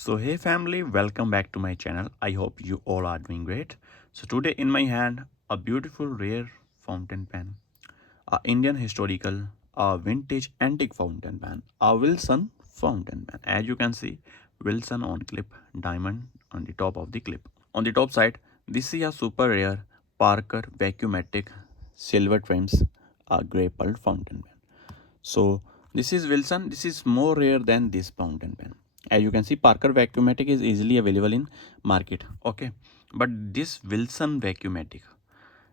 So hey family, welcome back to my channel. I hope you all are doing great. So today in my hand a beautiful rare fountain pen, a Indian historical, a vintage antique fountain pen, a Wilson fountain pen. As you can see, Wilson on clip, diamond on the top of the clip. On the top side, this is a super rare Parker Vacumatic silver trims, a grey pearl fountain pen. So this is Wilson. This is more rare than this fountain pen. As you can see, Parker Vacuumatic is easily available in market. Okay, but this Wilson Vacuumatic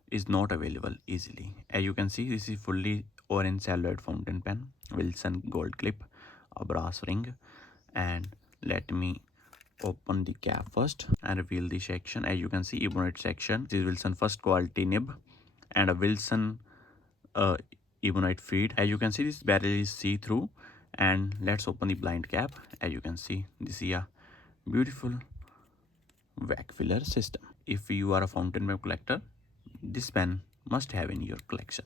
is not available easily. As you can see, this is fully orange celluloid fountain pen, Wilson gold clip, a brass ring, and let me open the cap first and reveal the section. As you can see, ebonite section. This is Wilson first quality nib and a Wilson uh, ebonite feed. As you can see, this barrel is see-through, and let's open the blind cap. As you can see, this is a beautiful vac filler system. If you are a fountain pen collector, this pen must have in your collection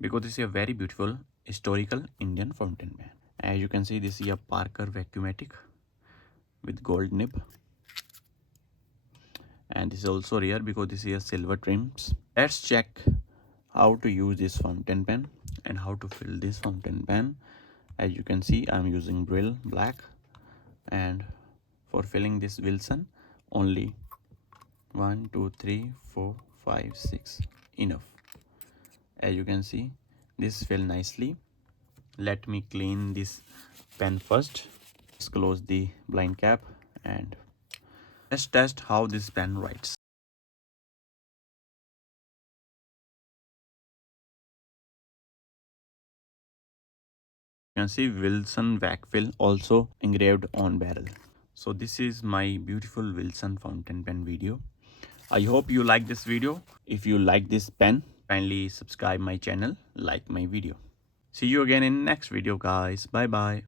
because this is a very beautiful historical Indian fountain pen. As you can see, this is a Parker Vacuumatic with gold nib, and this is also rare because this is a silver trims. Let's check how to use this fountain pen and how to fill this fountain pen. As you can see, I'm using Brill black, and for filling this Wilson, only 1 2 3 4 5 6 enough. As you can see, this fill nicely. Let me clean this pen first. Let's close the blind cap and let's test how this pen writes. You can see Wilson vac fill also engraved on barrel. So this is my beautiful Wilson fountain pen video. I hope you like this video. If you like this pen, kindly subscribe my channel, like my video. See you again in next video guys. Bye bye.